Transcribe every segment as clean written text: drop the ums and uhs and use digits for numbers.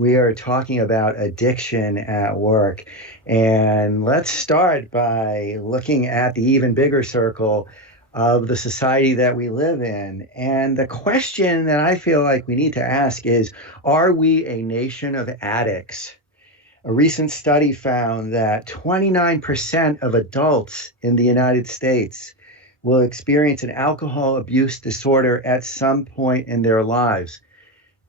We are talking about addiction at work. And let's start by looking at the even bigger circle of the society that we live in. And the question that I feel like we need to ask is, are we a nation of addicts? A recent study found that 29% of adults in the United States will experience an alcohol abuse disorder at some point in their lives.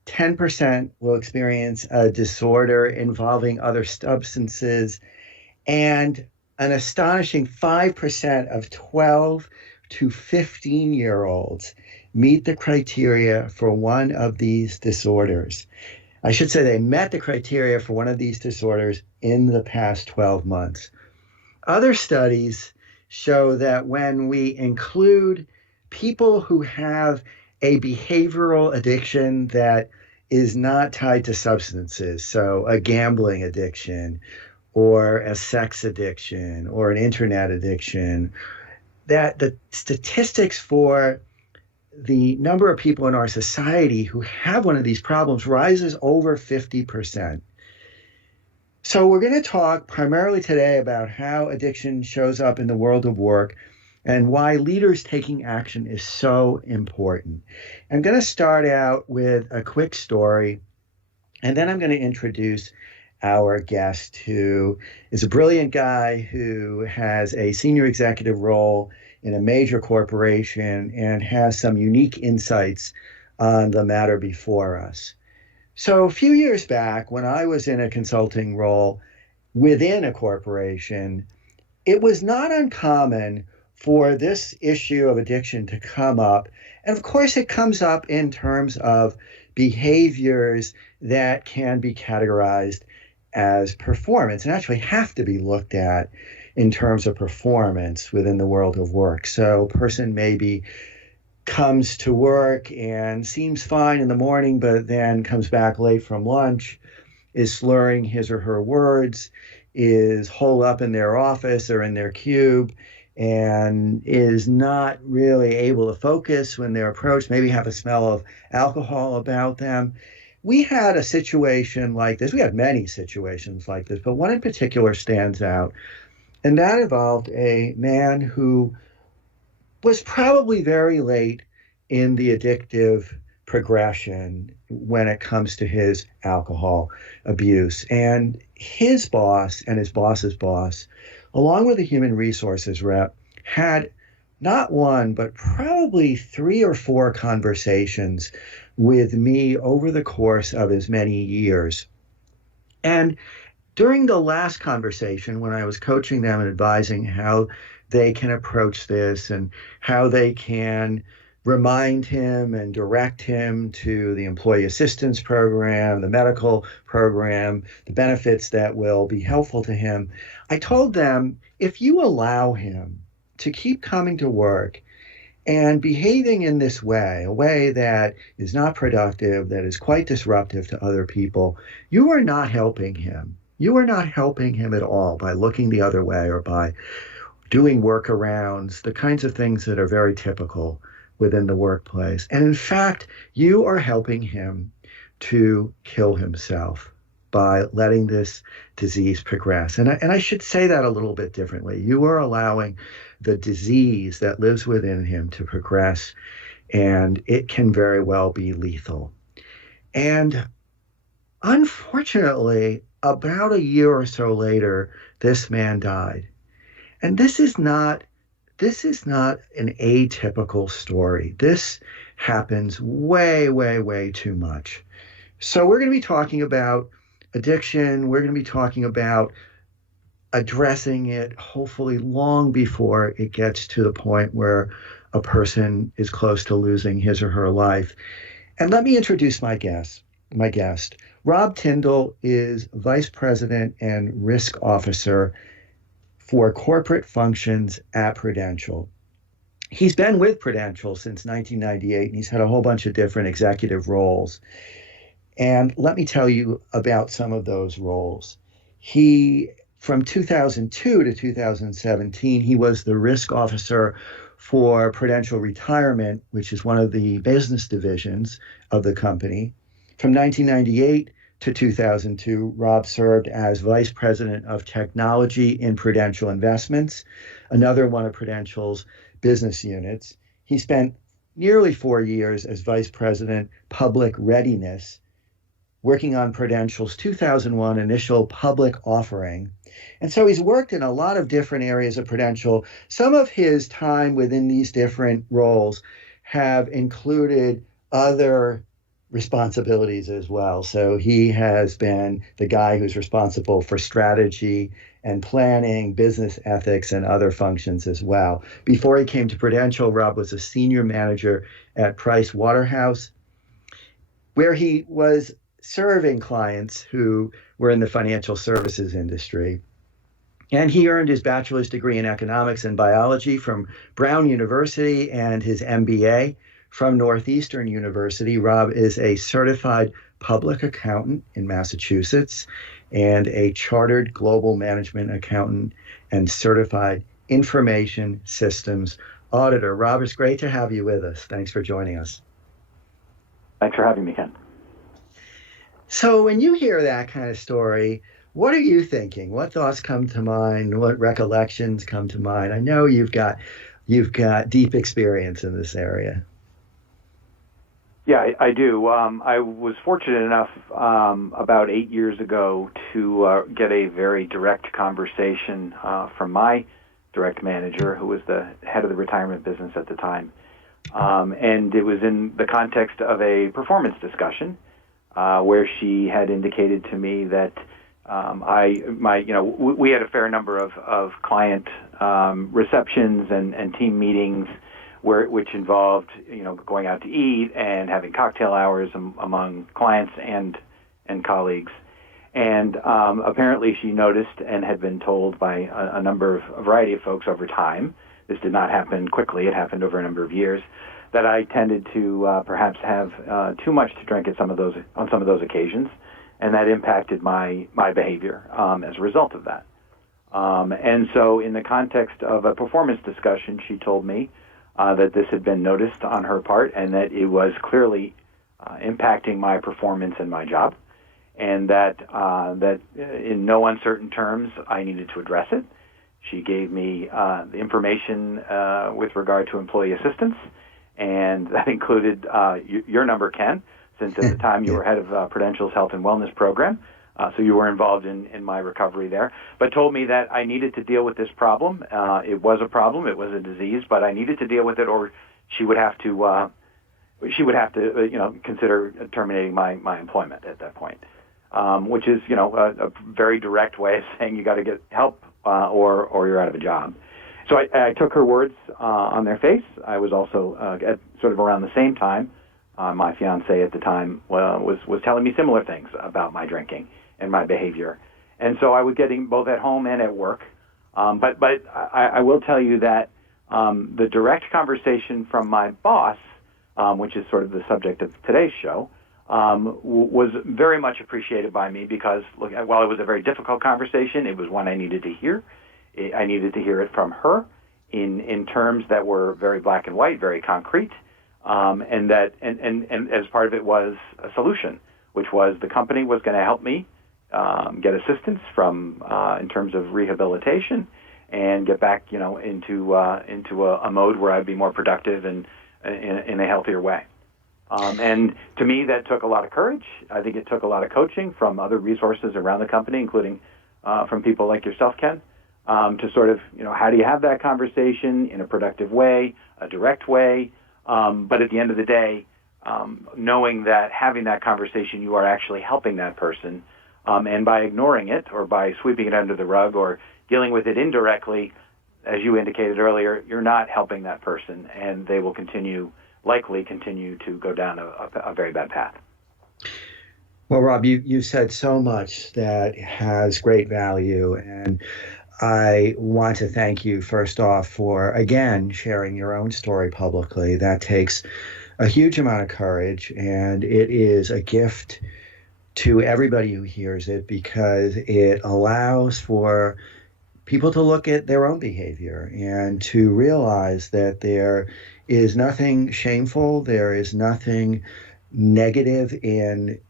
10% will experience a disorder involving other substances, and an astonishing 5% of 12 to 15-year-olds meet the criteria for one of these disorders. I should say they met the criteria for one of these disorders in the past 12 months. Other studies show that when we include people who have a behavioral addiction that is not tied to substances, so a gambling addiction or a sex addiction or an internet addiction, that the statistics for the number of people in our society who have one of these problems rises over 50%. So we're going to talk primarily today about how addiction shows up in the world of work and why leaders taking action is so important. I'm going to start out with a quick story, and then I'm going to introduce our guest, who is a brilliant guy who has a senior executive role in a major corporation and has some unique insights on the matter before us. So a few years back, when I was in a consulting role within a corporation, it was not uncommon for this issue of addiction to come up. And of course, it comes up in terms of behaviors that can be categorized as performance and actually have to be looked at in terms of performance within the world of work. So a person maybe comes to work and seems fine in the morning, but then comes back late from lunch, is slurring his or her words, is holed up in their office or in their cube, and is not really able to focus when they're approached, maybe have a smell of alcohol about them. We had a situation like this. We had many situations like this, but one in particular stands out. And that involved a man who was probably very late in the addictive progression when it comes to his alcohol abuse. And his boss and his boss's boss, along with a human resources rep, had not one, but probably 3 or 4 conversations with me over the course of as many years. And during the last conversation, when I was coaching them and advising how they can approach this and how they can remind him and direct him to the employee assistance program, the medical program, the benefits that will be helpful to him, I told them, if you allow him to keep coming to work and behaving in this way, a way that is not productive, that is quite disruptive to other people, you are not helping him. You are not helping him at all by looking the other way or by doing workarounds, the kinds of things that are very typical within the workplace. And in fact, you are helping him to kill himself by letting this disease progress. And I should say that a little bit differently. You are allowing the disease that lives within him to progress, and it can very well be lethal. And unfortunately, about a year or so later, this man died. And this is not an atypical story. This happens way, way, way too much. So we're going to be talking about addiction. We're going to be talking about addressing it, hopefully long before it gets to the point where a person is close to losing his or her life. And let me introduce my guest. Rob Tyndall is Vice President and Risk Officer for corporate functions at Prudential. He's been with Prudential since 1998, and he's had a whole bunch of different executive roles. And let me tell you about some of those roles. From 2002 to 2017, he was the risk officer for Prudential Retirement, which is one of the business divisions of the company. From 1998 to 2002, Rob served as Vice President of Technology in Prudential Investments, another one of Prudential's business units. He spent nearly 4 years as Vice President, Public Readiness, working on Prudential's 2001 initial public offering. And so he's worked in a lot of different areas of Prudential. Some of his time within these different roles have included other responsibilities as well. So he has been the guy who's responsible for strategy and planning, business ethics, and other functions as well. Before he came to Prudential, Rob was a senior manager at Price Waterhouse, where he was serving clients who were in the financial services industry. And he earned his bachelor's degree in economics and biology from Brown University and his MBA from Northeastern University. Rob is a certified public accountant in Massachusetts and a chartered global management accountant and certified information systems auditor. Rob, it's great to have you with us. Thanks for joining us. Thanks for having me, Ken. So when you hear that kind of story, what are you thinking? What thoughts come to mind? What recollections come to mind? I know you've got deep experience in this area. Yeah, I do. I was fortunate enough about 8 years ago to get a very direct conversation from my direct manager, who was the head of the retirement business at the time. And it was in the context of a performance discussion where she had indicated to me that we had a fair number of client receptions and team meetings which involved, going out to eat and having cocktail hours among clients and colleagues. And apparently she noticed and had been told by a variety of folks over time, this did not happen quickly, it happened over a number of years, that I tended to perhaps have too much to drink on some of those occasions, and that impacted my behavior as a result of that. And so in the context of a performance discussion, she told me that this had been noticed on her part and that it was clearly impacting my performance in my job, and that in no uncertain terms I needed to address it. She gave me the information with regard to employee assistance, and that included your number, Ken, since at the time you were head of Prudential's Health and Wellness Program, so you were involved in my recovery there, but told me that I needed to deal with this problem. It was a problem, it was a disease, but I needed to deal with it, or she would have to consider terminating my employment at that point, which is a very direct way of saying you got to get help or you're out of a job. So I took her words on their face. I was also at sort of around the same time. My fiance at the time was telling me similar things about my drinking and my behavior, and so I was getting both at home and at work. But I will tell you that the direct conversation from my boss, which is sort of the subject of today's show, was very much appreciated by me because while it was a very difficult conversation, it was one I needed to hear. I needed to hear it from her in terms that were very black and white, very concrete. And as part of it was a solution, which was the company was going to help me get assistance from in terms of rehabilitation and get back, into a mode where I'd be more productive and in a healthier way. And to me, that took a lot of courage. I think it took a lot of coaching from other resources around the company, including from people like yourself, Ken, to sort of, how do you have that conversation in a productive way, a direct way. But at the end of the day, knowing that having that conversation, you are actually helping that person. And by ignoring it or by sweeping it under the rug or dealing with it indirectly, as you indicated earlier, you're not helping that person, and they will likely continue to go down a very bad path. Well, Rob, you said so much that has great value, and I want to thank you first off for, again, sharing your own story publicly. That takes a huge amount of courage, and it is a gift to everybody who hears it because it allows for people to look at their own behavior and to realize that there is nothing shameful, there is nothing negative in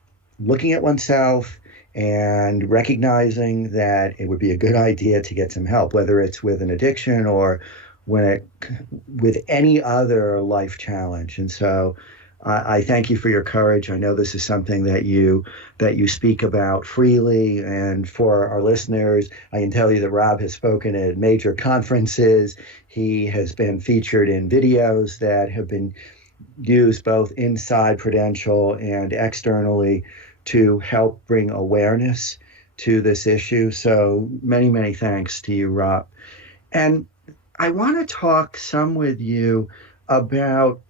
looking at oneself and recognizing that it would be a good idea to get some help, whether it's with an addiction or when it with any other life challenge. And so I thank you for your courage. I know this is something that you speak about freely. And for our listeners, I can tell you that Rob has spoken at major conferences. He has been featured in videos that have been used both inside Prudential and externally to help bring awareness to this issue. So many, many thanks to you, Rob. And I want to talk some with you about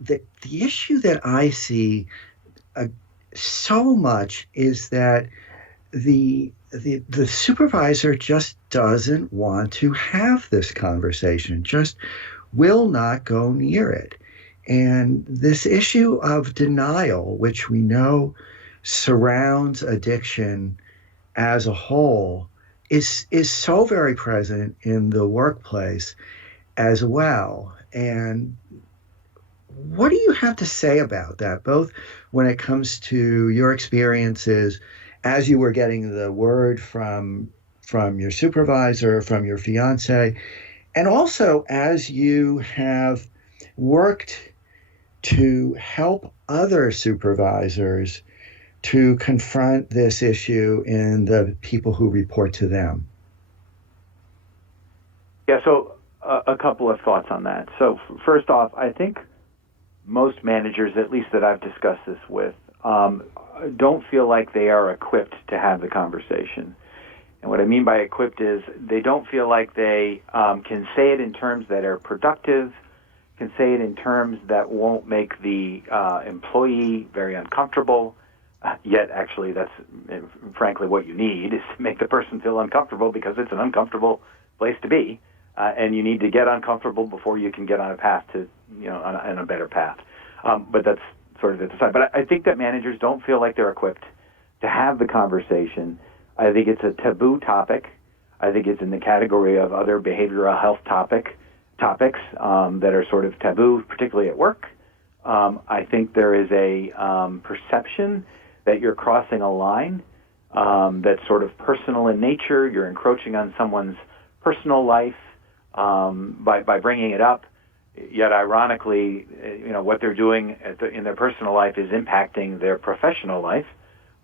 the issue that I see uh, so much is that the supervisor just doesn't want to have this conversation, just will not go near it. And this issue of denial, which we know surrounds addiction as a whole, is so very present in the workplace as well. And what do you have to say about that, both when it comes to your experiences as you were getting the word from your supervisor, from your fiance, and also as you have worked to help other supervisors to confront this issue in the people who report to them? Yeah, so a couple of thoughts on that. So first off, I think most managers, at least that I've discussed this with, don't feel like they are equipped to have the conversation. And what I mean by equipped is they don't feel like they can say it in terms that are productive, can say it in terms that won't make the employee very uncomfortable. Yet, actually, that's frankly what you need, is to make the person feel uncomfortable, because it's an uncomfortable place to be. And you need to get uncomfortable before you can get on a path to, on a better path. But that's sort of at the side. But I think that managers don't feel like they're equipped to have the conversation. I think it's a taboo topic. I think it's in the category of other behavioral health topics that are sort of taboo, particularly at work. I think there is a perception that you're crossing a line that's sort of personal in nature. You're encroaching on someone's personal life by bringing it up. Yet, ironically, what they're doing in their personal life is impacting their professional life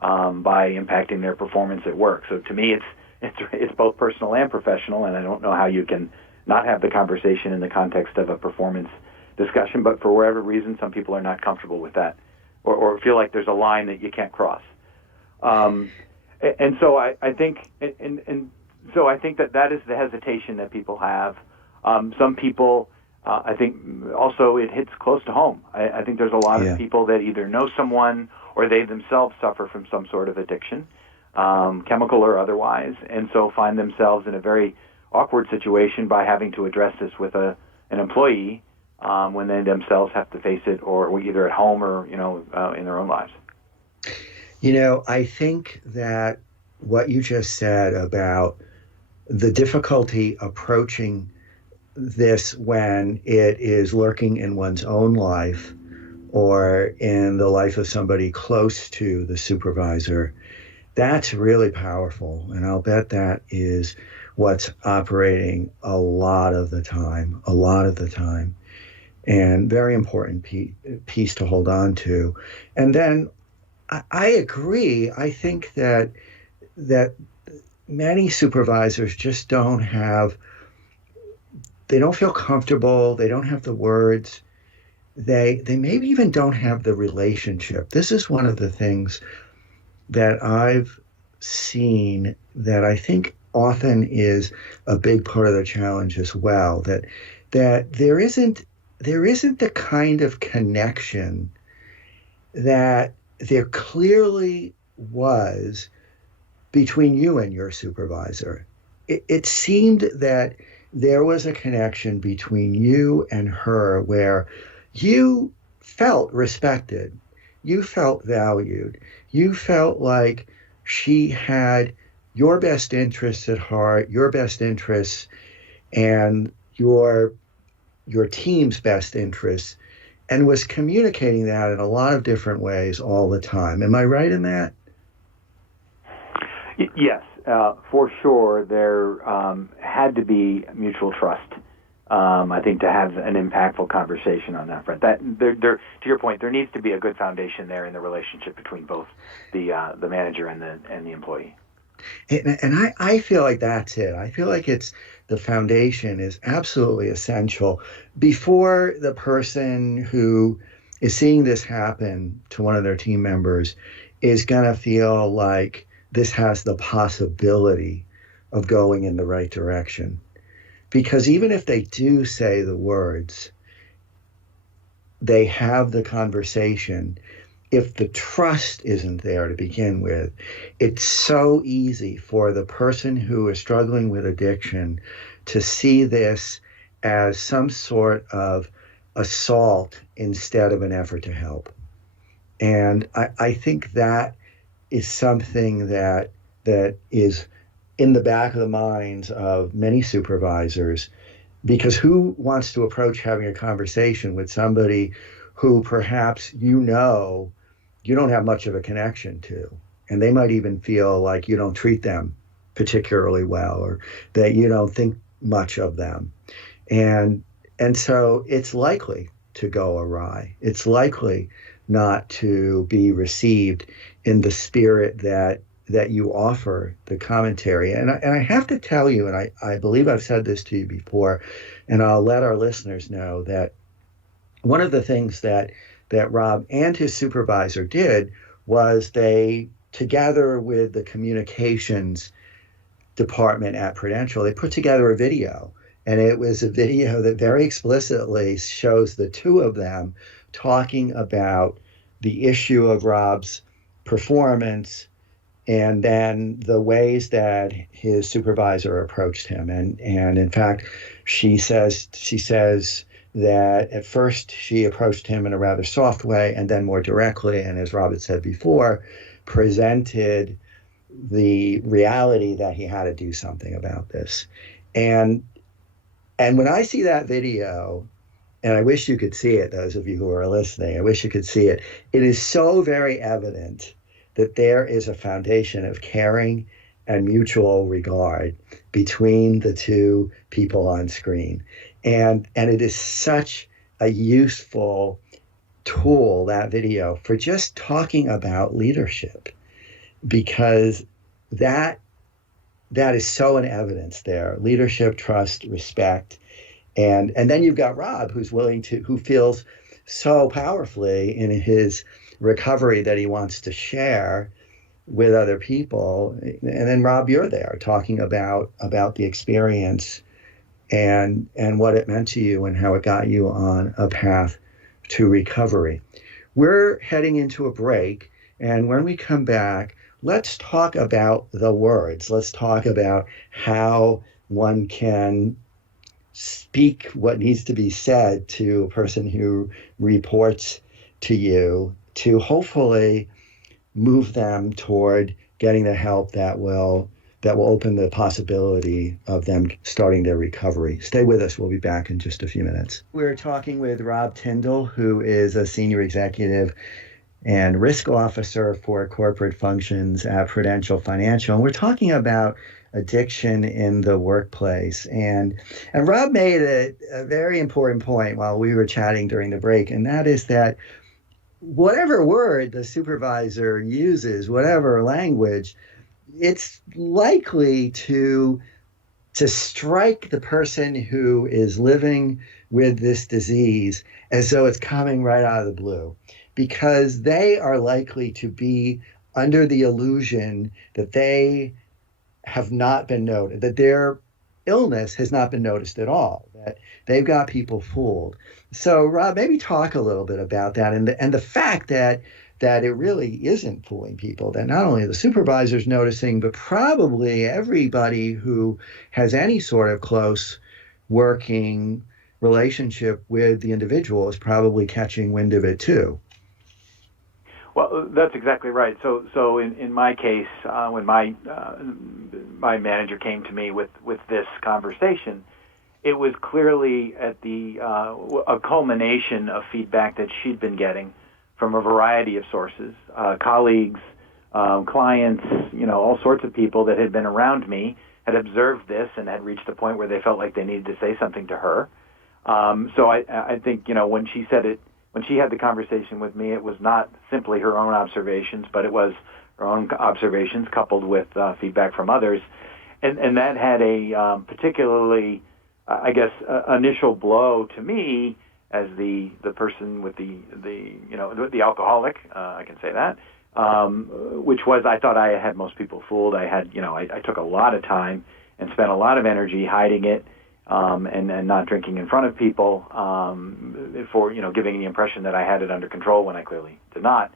by impacting their performance at work. So to me, it's both personal and professional, and I don't know how you can not have the conversation in the context of a performance discussion. But for whatever reason, some people are not comfortable with that, or feel like there's a line that you can't cross. And so I think, so I think that is the hesitation that people have. Some people, I think, also it hits close to home. I think there's a lot of people that either know someone or they themselves suffer from some sort of addiction, chemical or otherwise, and so find themselves in a very awkward situation by having to address this with an employee when they themselves have to face it, or either at home or in their own lives. I think that what you just said about the difficulty approaching this when it is lurking in one's own life or in the life of somebody close to the supervisor, that's really powerful. And I'll bet that is what's operating a lot of the time, and very important piece to hold on to. And then I agree. I think that many supervisors just don't feel comfortable. They don't have the words. They maybe even don't have the relationship. This is one of the things that I've seen that I think often is a big part of the challenge as well, that there isn't the kind of connection that there clearly was between you and your supervisor. It seemed that there was a connection between you and her where you felt respected, you felt valued, you felt like she had your best interests at heart, your best interests, and your team's best interests and was communicating that in a lot of different ways all the time. Am I right in that? Yes, for sure. There had to be mutual trust. I think to have an impactful conversation on that front. To your point, there needs to be a good foundation there in the relationship between both the manager and the employee. And I feel like that's it. I feel like it's the foundation is absolutely essential before the person who is seeing this happen to one of their team members is going to feel like this has the possibility of going in the right direction. Because even if they do say the words, they have the conversation. If the trust isn't there to begin with, it's so easy for the person who is struggling with addiction to see this as some sort of assault instead of an effort to help. And I think that is something that is in the back of the minds of many supervisors, because who wants to approach having a conversation with somebody who perhaps you don't have much of a connection to, and they might even feel like you don't treat them particularly well, or that you don't think much of them, and and so it's likely to go awry. It's likely not to be received in the spirit that you offer the commentary. And I have to tell you, and I believe I've said this to you before, and I'll let our listeners know that one of the things that Rob and his supervisor did was they, together with the communications department at Prudential, they put together a video. And it was a video that very explicitly shows the two of them talking about the issue of Rob's performance and then the ways that his supervisor approached him. And in fact, she says that at first she approached him in a rather soft way and then more directly, and as Rob had said before, presented the reality that he had to do something about this. And and when I see that video, and I wish you could see it, those of you who are listening, I wish you could see it. It is so very evident that there is a foundation of caring and mutual regard between the two people on screen. And it is such a useful tool, that video, for just talking about leadership, because that that is so in evidence there. Leadership, trust, respect. And then you've got Rob, who feels so powerfully in his recovery that he wants to share with other people. And then Rob, you're there talking about the experience and what it meant to you and how it got you on a path to recovery. We're heading into a break, and when we come back, let's talk about the words. Let's talk about how one can speak what needs to be said to a person who reports to you to hopefully move them toward getting the help that will open the possibility of them starting their recovery. Stay with us. We'll be back in just a few minutes. We're talking with Rob Tyndall, who is a senior executive and risk officer for corporate functions at Prudential Financial. And we're talking about addiction in the workplace. And Rob made a very important point while we were chatting during the break, and that is that whatever word the supervisor uses, whatever language, it's likely to strike the person who is living with this disease as though it's coming right out of the blue, because they are likely to be under the illusion that they have not been noted, that their illness has not been noticed at all, that they've got people fooled. So, Rob, maybe talk a little bit about that and the fact that it really isn't fooling people, that not only the supervisor's noticing, but probably everybody who has any sort of close working relationship with the individual is probably catching wind of it too. Well, that's exactly right. So in my case, when my manager came to me with this conversation, it was clearly at the a culmination of feedback that she'd been getting from a variety of sources, colleagues, clients, all sorts of people that had been around me had observed this and had reached a point where they felt like they needed to say something to her. So I think, when she said it, when she had the conversation with me, it was not simply her own observations, but it was her own observations coupled with feedback from others. And that had a particularly, initial blow to me as the person with the alcoholic, I can say that, which was I thought I had most people fooled. I took a lot of time and spent a lot of energy hiding it, and not drinking in front of people, for giving the impression that I had it under control when I clearly did not.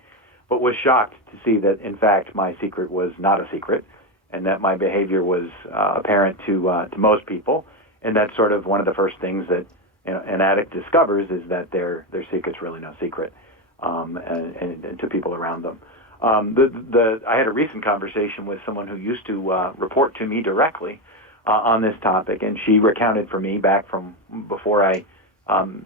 But was shocked to see that in fact my secret was not a secret, and that my behavior was apparent to most people. And that's sort of one of the first things that an addict discovers, is that their secret's really no secret, and to people around them. I had a recent conversation with someone who used to report to me directly on this topic, and she recounted for me back from before I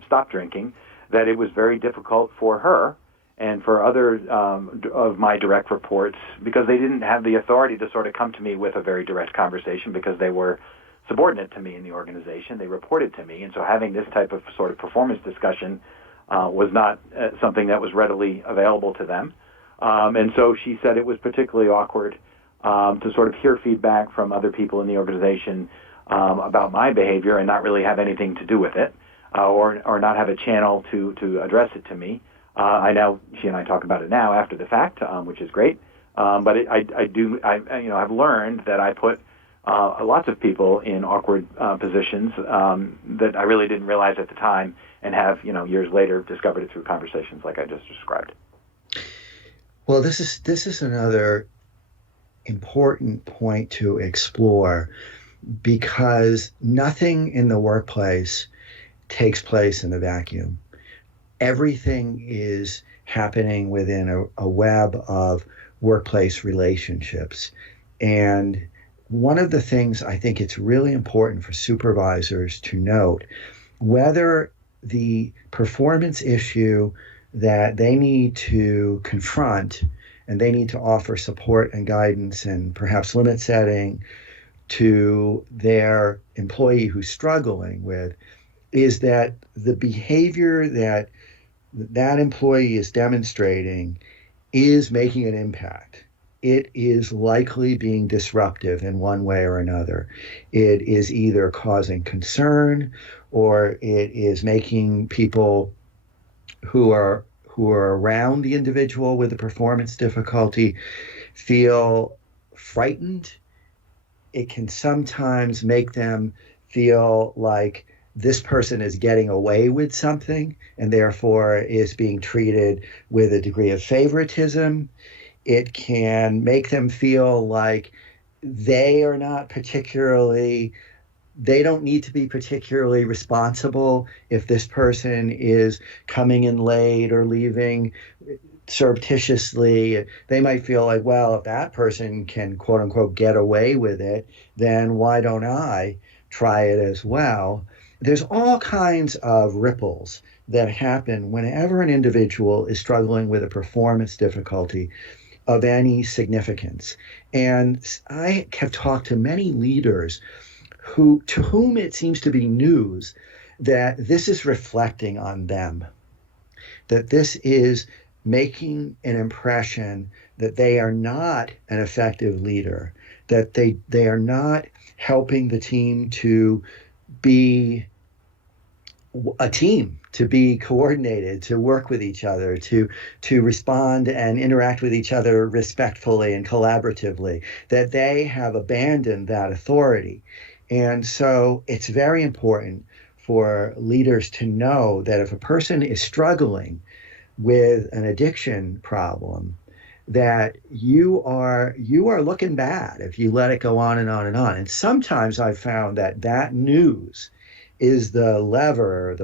stopped drinking that it was very difficult for her and for other of my direct reports, because they didn't have the authority to sort of come to me with a very direct conversation, because they were subordinate to me in the organization. They reported to me, and so having this type of sort of performance discussion was not something that was readily available to them. And so she said it was particularly awkward to sort of hear feedback from other people in the organization about my behavior and not really have anything to do with it, or not have a channel to address it to me. She and I talk about it now after the fact, which is great. But I've learned that I put lots of people in awkward positions that I really didn't realize at the time, and have years later discovered it through conversations like I just described. Well, this is another important point to explore, because nothing in the workplace takes place in a vacuum. Everything is happening within a web of workplace relationships. And one of the things I think it's really important for supervisors to note, whether the performance issue that they need to confront and they need to offer support and guidance and perhaps limit setting to their employee who's struggling with, is that the behavior that that employee is demonstrating is making an impact. It is likely being disruptive in one way or another. It is either causing concern, or it is making people who are around the individual with a performance difficulty feel frightened. It can sometimes make them feel like this person is getting away with something and therefore is being treated with a degree of favoritism. It can make them feel like they don't need to be particularly responsible if this person is coming in late or leaving surreptitiously. They might feel like, well, if that person can, quote unquote, get away with it, then why don't I try it as well? There's all kinds of ripples that happen whenever an individual is struggling with a performance difficulty of any significance. And I have talked to many leaders to whom it seems to be news that this is reflecting on them, that this is making an impression that they are not an effective leader, that they are not helping the team to be a team, to be coordinated, to work with each other, to respond and interact with each other respectfully and collaboratively, that they have abandoned that authority. And so it's very important for leaders to know that if a person is struggling with an addiction problem, that you are looking bad if you let it go on and on and on. And sometimes I've found that news is the lever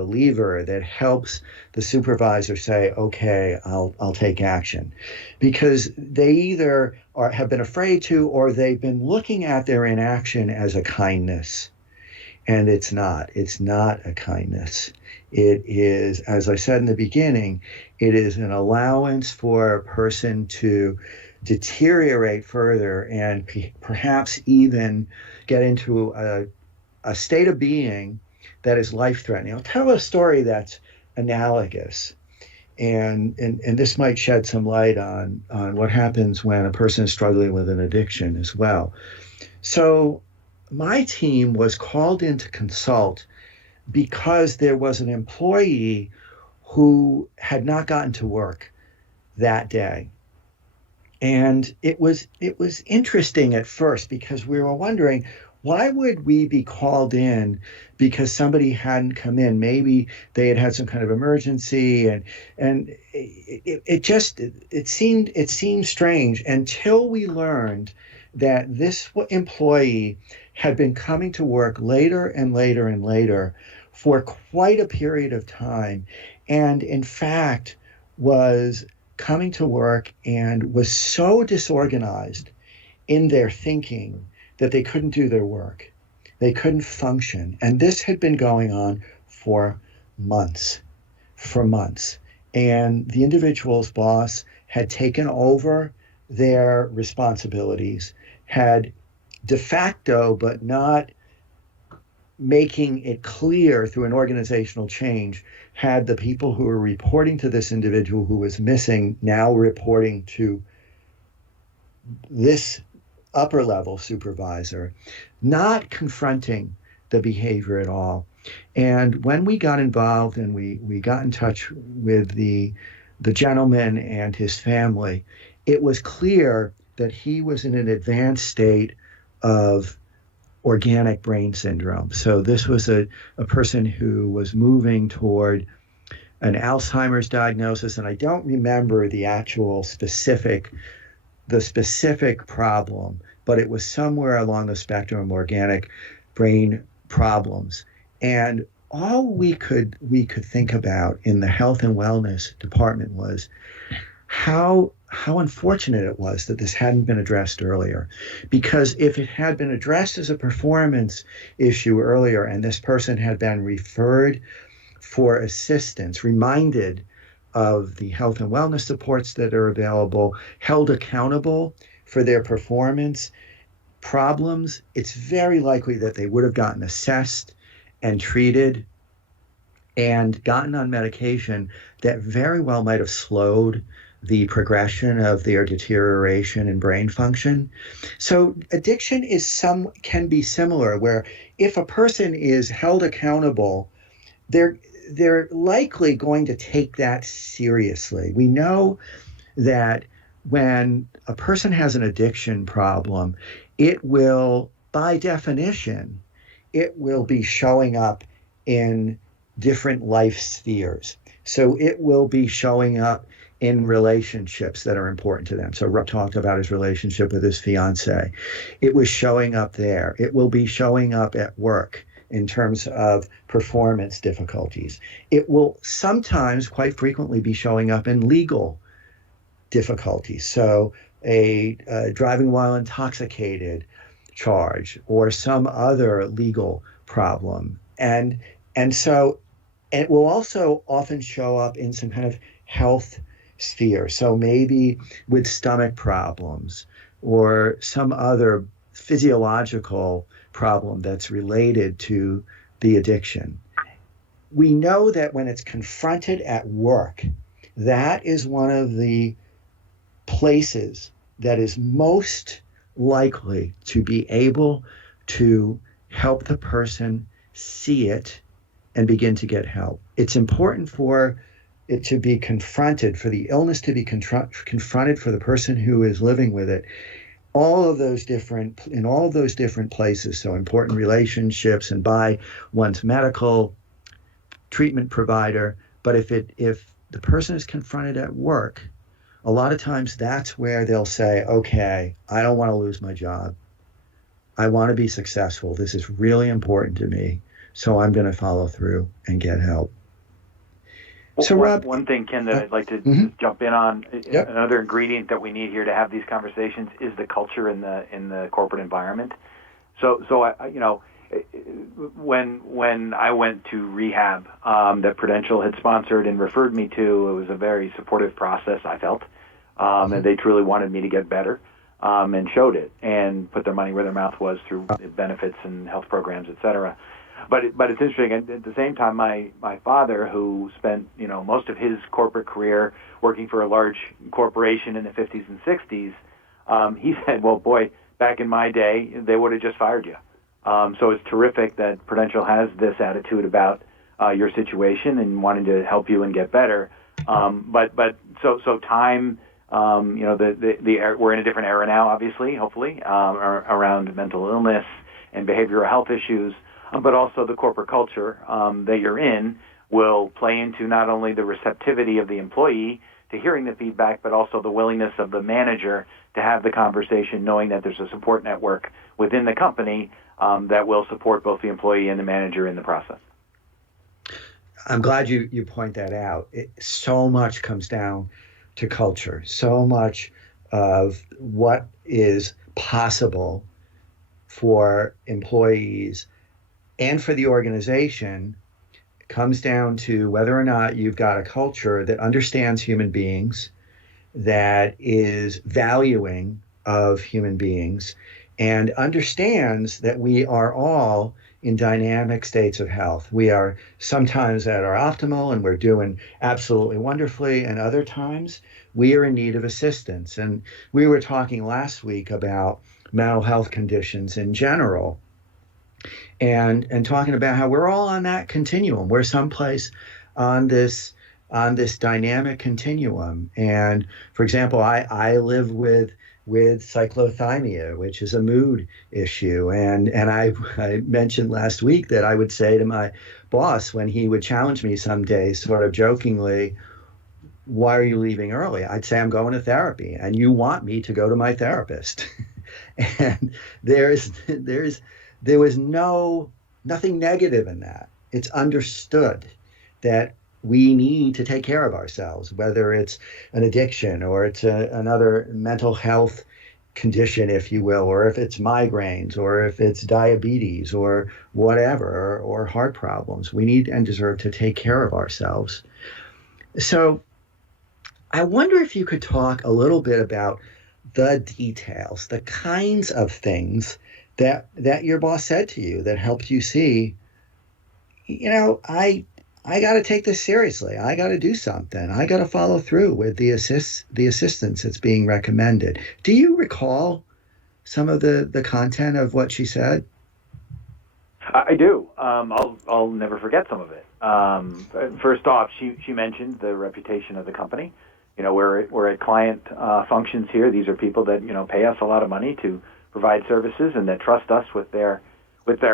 that helps the supervisor say, okay, I'll take action, because they either have been afraid to, or they've been looking at their inaction as a kindness. And it's not. It's not a kindness. It is, as I said in the beginning, it is an allowance for a person to deteriorate further and perhaps even get into a state of being that is life threatening. I'll tell a story that's analogous. And this might shed some light on what happens when a person is struggling with an addiction as well. So, my team was called in to consult because there was an employee who had not gotten to work that day. And it was interesting at first because we were wondering, why would we be called in because somebody hadn't come in? Maybe they had had some kind of emergency, and it seemed strange until we learned that this employee had been coming to work later and later and later for quite a period of time, and in fact was coming to work and was so disorganized in their thinking that they couldn't do their work. They couldn't function. And this had been going on for months, for months. And the individual's boss had taken over their responsibilities, had de facto, but not making it clear through an organizational change, had the people who were reporting to this individual who was missing now reporting to this upper level supervisor, not confronting the behavior at all. And when we got involved and we got in touch with the gentleman and his family, it was clear that he was in an advanced state of organic brain syndrome. So this was a person who was moving toward an Alzheimer's diagnosis, and I don't remember the specific problem, but it was somewhere along the spectrum of organic brain problems. And all we could think about in the health and wellness department was how unfortunate it was that this hadn't been addressed earlier. Because if it had been addressed as a performance issue earlier and this person had been referred for assistance, reminded of the health and wellness supports that are available, held accountable for their performance problems, it's very likely that they would have gotten assessed and treated and gotten on medication that very well might have slowed the progression of their deterioration in brain function. So addiction can be similar, where if a person is held accountable, they're they're likely going to take that seriously. We know that when a person has an addiction problem, it will, by definition, it will be showing up in different life spheres. So it will be showing up in relationships that are important to them. So Rupp talked about his relationship with his fiance. It was showing up there. It will be showing up at work in terms of performance difficulties. It will sometimes, quite frequently, be showing up in legal difficulties. So a driving while intoxicated charge or some other legal problem. And so it will also often show up in some kind of health sphere. So maybe with stomach problems or some other physiological problem that's related to the addiction. We know that when it's confronted at work, that is one of the places that is most likely to be able to help the person see it and begin to get help. It's important for it to be confronted, for the illness to be confronted for the person who is living with it. In all of those different places, so important relationships and by one's medical treatment provider. But if the person is confronted at work, a lot of times that's where they'll say, okay, I don't want to lose my job. I want to be successful. This is really important to me. So I'm going to follow through and get help. So, Rob, one thing, Ken, that I'd like to just jump in on, yep. Another ingredient that we need here to have these conversations is the culture in the corporate environment. So when I went to rehab that Prudential had sponsored and referred me to, it was a very supportive process, I felt, and they truly wanted me to get better, and showed it and put their money where their mouth was through benefits and health programs, et cetera. But it's interesting. At the same time, my father, who spent most of his corporate career working for a large corporation in the 50s and 60s, he said, "Well, boy, back in my day, they would have just fired you." So it's terrific that Prudential has this attitude about your situation and wanting to help you and get better. So time, we're in a different era now, obviously, hopefully, around mental illness and behavioral health issues, but also the corporate culture that you're in will play into not only the receptivity of the employee to hearing the feedback, but also the willingness of the manager to have the conversation, knowing that there's a support network within the company that will support both the employee and the manager in the process. I'm glad you point that out. So much comes down to culture. So much of what is possible for employees and for the organization comes down to whether or not you've got a culture that understands human beings, that is valuing of human beings, and understands that we are all in dynamic states of health. We are sometimes at our optimal and we're doing absolutely wonderfully, and other times we are in need of assistance. And we were talking last week about mental health conditions in general, and talking about how we're all on that continuum. We're someplace on this dynamic continuum. And for example, I live with cyclothymia, which is a mood issue. And I mentioned last week that I would say to my boss when he would challenge me some days, sort of jokingly, "Why are you leaving early?" I'd say, "I'm going to therapy, and you want me to go to my therapist." And there was nothing negative in that. It's understood that we need to take care of ourselves, whether it's an addiction or it's another mental health condition, if you will, or if it's migraines or if it's diabetes or whatever, or heart problems. We need and deserve to take care of ourselves. So I wonder if you could talk a little bit about the details, the kinds of things that your boss said to you that helped you see, I got to take this seriously. I got to do something. I got to follow through with the assistance that's being recommended. Do you recall some of the content of what she said? I do. I'll never forget some of it. First off, she mentioned the reputation of the company. We're at client functions here. These are people that pay us a lot of money to provide services and that trust us with their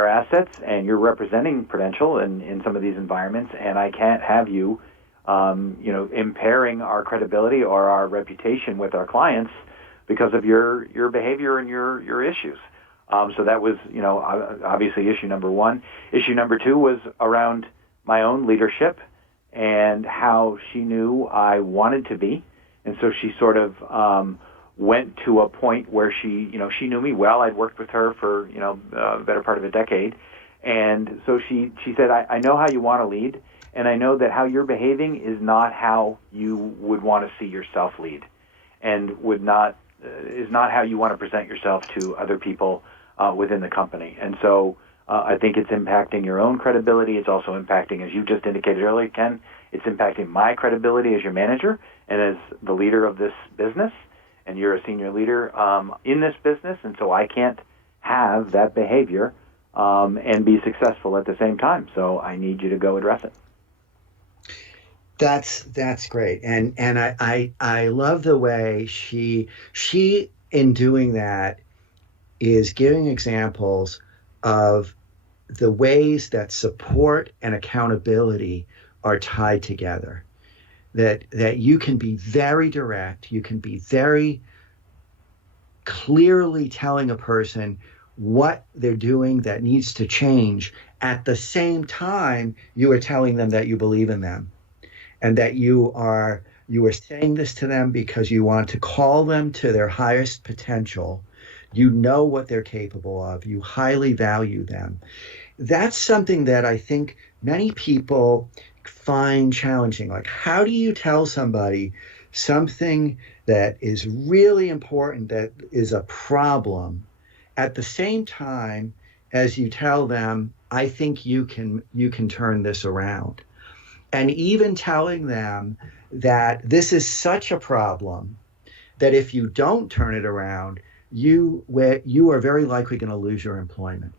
assets. And you're representing Prudential in some of these environments, and I can't have you, impairing our credibility or our reputation with our clients because of your behavior and your issues. So that was, obviously issue number one. Issue number two was around my own leadership and how she knew I wanted to be. And so she sort of went to a point where she knew me well. I'd worked with her for, the better part of a decade. And so she said, I know how you want to lead, and I know that how you're behaving is not how you would want to see yourself lead, and is not how you want to present yourself to other people within the company. And so I think it's impacting your own credibility. It's also impacting, as you just indicated earlier, Ken, it's impacting my credibility as your manager and as the leader of this business. And you're a senior leader in this business, and so I can't have that behavior and be successful at the same time. So I need you to go address it. That's great, and I love the way she in doing that is giving examples of the ways that support and accountability are tied together. That you can be very direct, you can be very clearly telling a person what they're doing that needs to change. At the same time, you are telling them that you believe in them and that you are saying this to them because you want to call them to their highest potential, You know what they're capable of. You highly value them. That's something that I think many people find challenging. Like, how do you tell somebody something that is really important, that is a problem, at the same time as you tell them, I think you can turn this around. And even telling them that this is such a problem that if you don't turn it around, you are very likely going to lose your employment.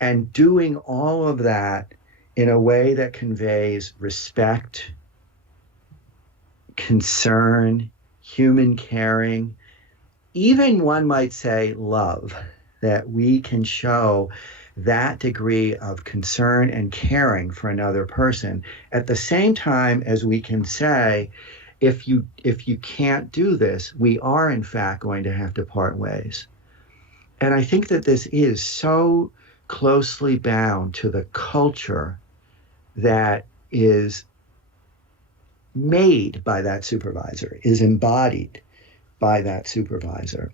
And doing all of that in a way that conveys respect, concern, human caring, even one might say love, that we can show that degree of concern and caring for another person at the same time as we can say, if you can't do this, we are in fact going to have to part ways. And I think that this is so closely bound to the culture that is made by that supervisor, is embodied by that supervisor.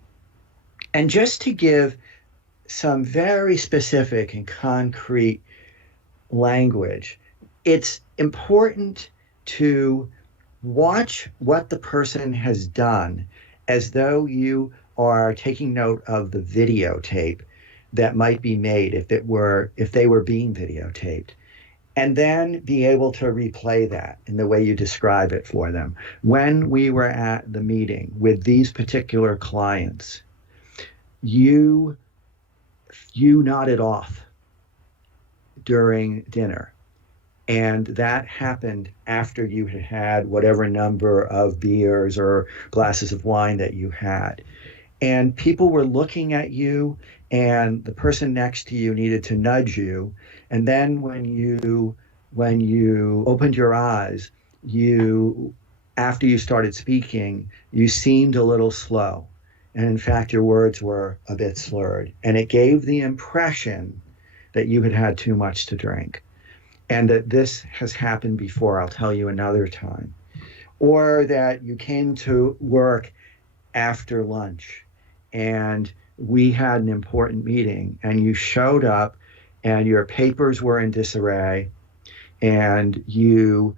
And just to give some very specific and concrete language, it's important to watch what the person has done as though you are taking note of the videotape that might be made if they were being videotaped, and then be able to replay that in the way you describe it for them. When we were at the meeting with these particular clients, you nodded off during dinner. And that happened after you had had whatever number of beers or glasses of wine that you had. And people were looking at you, and the person next to you needed to nudge you. And then when you opened your eyes, you after you started speaking, you seemed a little slow. And in fact, your words were a bit slurred. And it gave the impression that you had had too much to drink, and that this has happened before. I'll tell you another time. Or that you came to work after lunch and we had an important meeting, and you showed up and your papers were in disarray, and you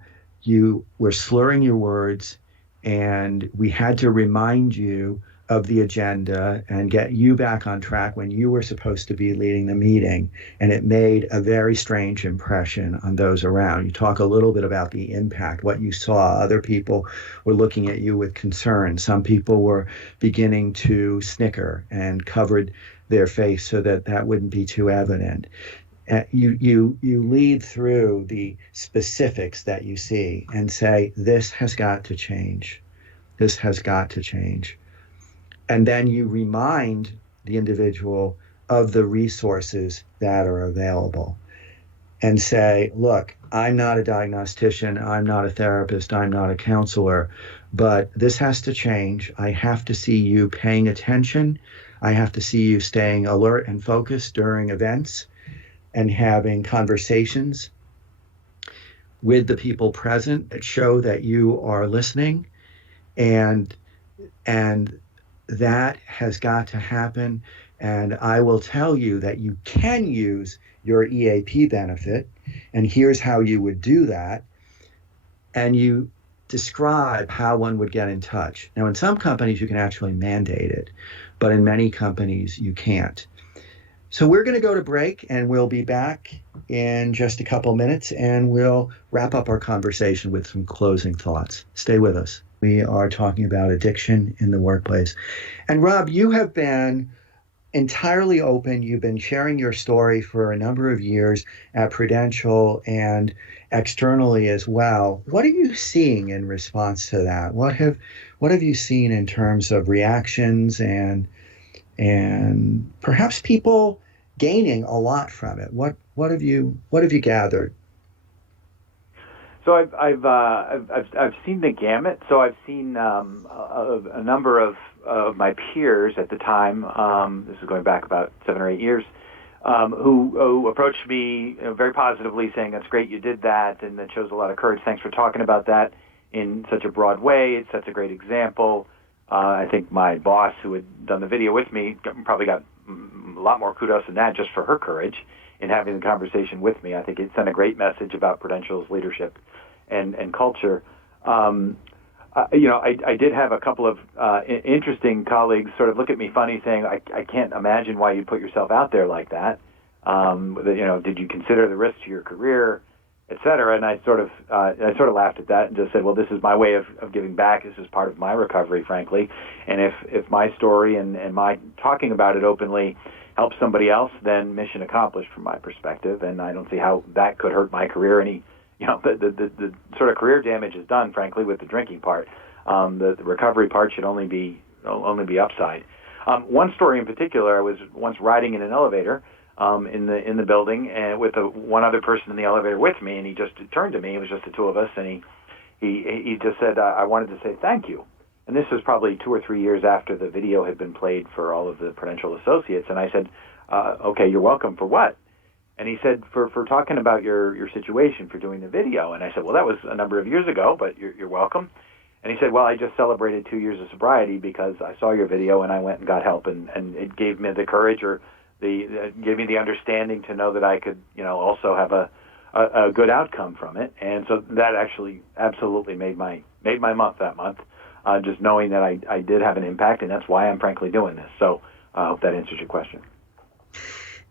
were slurring your words, and we had to remind you of the agenda and get you back on track when you were supposed to be leading the meeting. And it made a very strange impression on those around. You talk a little bit about the impact, what you saw. Other people were looking at you with concern. Some people were beginning to snicker and covered their face so that that wouldn't be too evident. You lead through the specifics that you see and say, this has got to change. This has got to change. And then you remind the individual of the resources that are available and say, look, I'm not a diagnostician, I'm not a therapist, I'm not a counselor, but this has to change. I have to see you paying attention. I have to see you staying alert and focused during events and having conversations with the people present that show that you are listening. And that has got to happen. And I will tell you that you can use your EAP benefit, and here's how you would do that. And you describe how one would get in touch. Now, in some companies, you can actually mandate it, but in many companies, you can't. So we're going to go to break, and we'll be back in just a couple minutes, and we'll wrap up our conversation with some closing thoughts. Stay with us. We are talking about addiction in the workplace. And Rob, you have been entirely open. You've been sharing your story for a number of years at Prudential and externally as well. What are you seeing in response to that? What have you seen in terms of reactions and perhaps people gaining a lot from it? What have you gathered? So I've seen the gamut. So I've seen a number of my peers at the time. This is going back about 7 or 8 years, who approached me very positively, saying, "That's great, you did that, and that shows a lot of courage. Thanks for talking about that in such a broad way. It's such a great example. I think my boss, who had done the video with me, probably got a lot more kudos than that just for her courage in having the conversation with me. I think it sent a great message about Prudential's leadership and culture. I did have a couple of interesting colleagues sort of look at me funny, saying, "I can't imagine why you put yourself out there like that. Did you consider the risk to your career, et cetera?" And I sort of laughed at that and just said, "Well, this is my way of giving back. This is part of my recovery, frankly. And if my story and my talking about it openly helps somebody else, then mission accomplished from my perspective. And I don't see how that could hurt my career any." The sort of career damage is done, frankly, with the drinking part. The recovery part should only be upside. One story in particular, I was once riding in an elevator in the building, and with one other person in the elevator with me, and he just turned to me. It was just the two of us, and he just said, "I wanted to say thank you." And this was probably 2 or 3 years after the video had been played for all of the Prudential associates. And I said, "Okay, you're welcome for what?" And he said, for talking about your situation, for doing the video. And I said, "Well, that was a number of years ago, but you're welcome." And he said, "Well, I just celebrated 2 years of sobriety because I saw your video and I went and got help, and it gave me the courage, or gave me the understanding to know that I could, also have a good outcome from it." And so that actually absolutely made my month that month, just knowing that I did have an impact, and that's why I'm frankly doing this. So I hope that answers your question.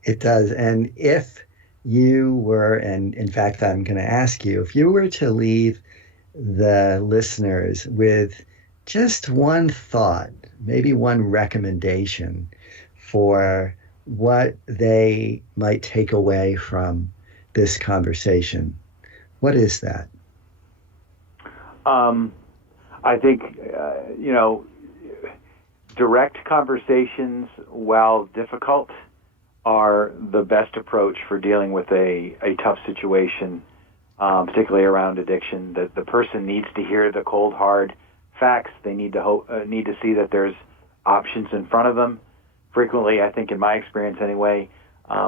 It does. And if you were, and in fact, I'm going to ask you, if you were to leave the listeners with just one thought, maybe one recommendation for what they might take away from this conversation, what is that? I think, direct conversations, while difficult, are the best approach for dealing with a tough situation, particularly around addiction. That the person needs to hear the cold, hard facts. They need to see that there's options in front of them. Frequently, I think in my experience anyway,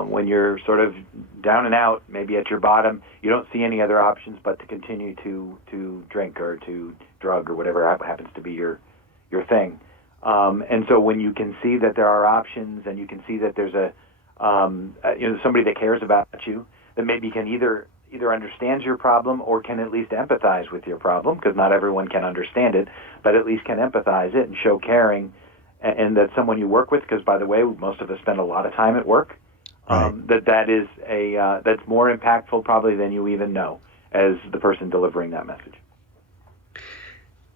when you're sort of down and out, maybe at your bottom, you don't see any other options but to continue to drink or to drug or whatever happens to be your thing. And so when you can see that there are options, and you can see that there's somebody that cares about you, that maybe can either understands your problem or can at least empathize with your problem, because not everyone can understand it, but at least can empathize it and show caring, and that someone you work with, because by the way, most of us spend a lot of time at work, Right. that is that's more impactful probably than you even know as the person delivering that message.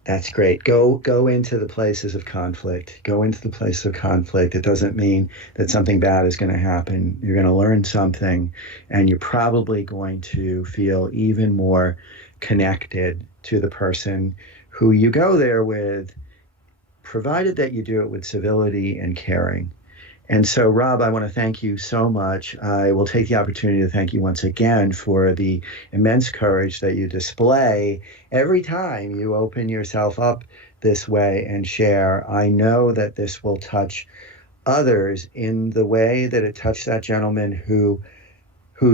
That's great. Go into the places of conflict. Go into the place of conflict. It doesn't mean that something bad is going to happen. You're going to learn something, and you're probably going to feel even more connected to the person who you go there with, provided that you do it with civility and caring. And so, Rob, I want to thank you so much. I will take the opportunity to thank you once again for the immense courage that you display every time you open yourself up this way and share. I know that this will touch others in the way that it touched that gentleman who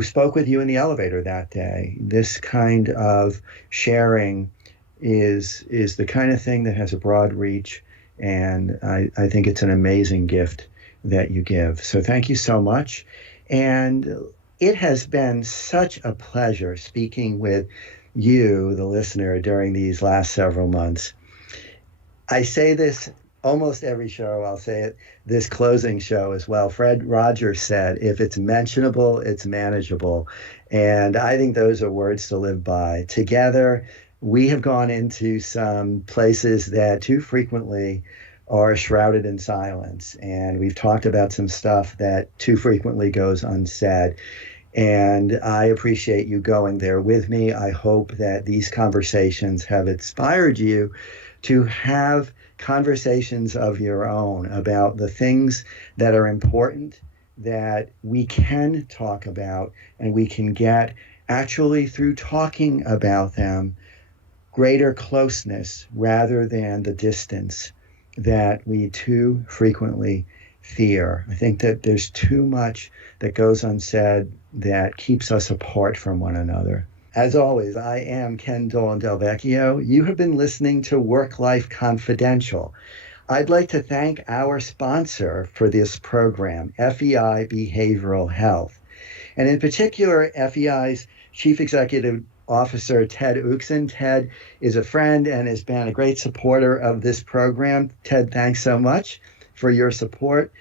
spoke with you in the elevator that day. This kind of sharing is the kind of thing that has a broad reach, and I think it's an amazing gift that you give. So thank you so much. And it has been such a pleasure speaking with you, the listener, during these last several months. I say this almost every show. I'll say it this closing show as well. Fred Rogers said, if it's mentionable, it's manageable. And I think those are words to live by. Together, we have gone into some places that too frequently are shrouded in silence. And we've talked about some stuff that too frequently goes unsaid. And I appreciate you going there with me. I hope that these conversations have inspired you to have conversations of your own about the things that are important, that we can talk about, and we can get, actually through talking about them, greater closeness rather than the distance that we too frequently fear. I think that there's too much that goes unsaid that keeps us apart from one another. As always, I am Ken Dolan-Del. You have been listening to Work Life Confidential. I'd like to thank our sponsor for this program, FEI Behavioral Health. And in particular, FEI's Chief Executive Officer, Ted Uxin. Ted is a friend and has been a great supporter of this program. Ted, thanks so much for your support.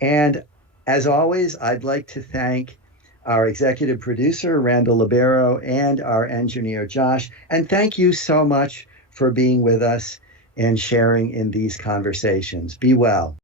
And as always, I'd like to thank our executive producer, Randall Libero, and our engineer, Josh. And thank you so much for being with us and sharing in these conversations. Be well.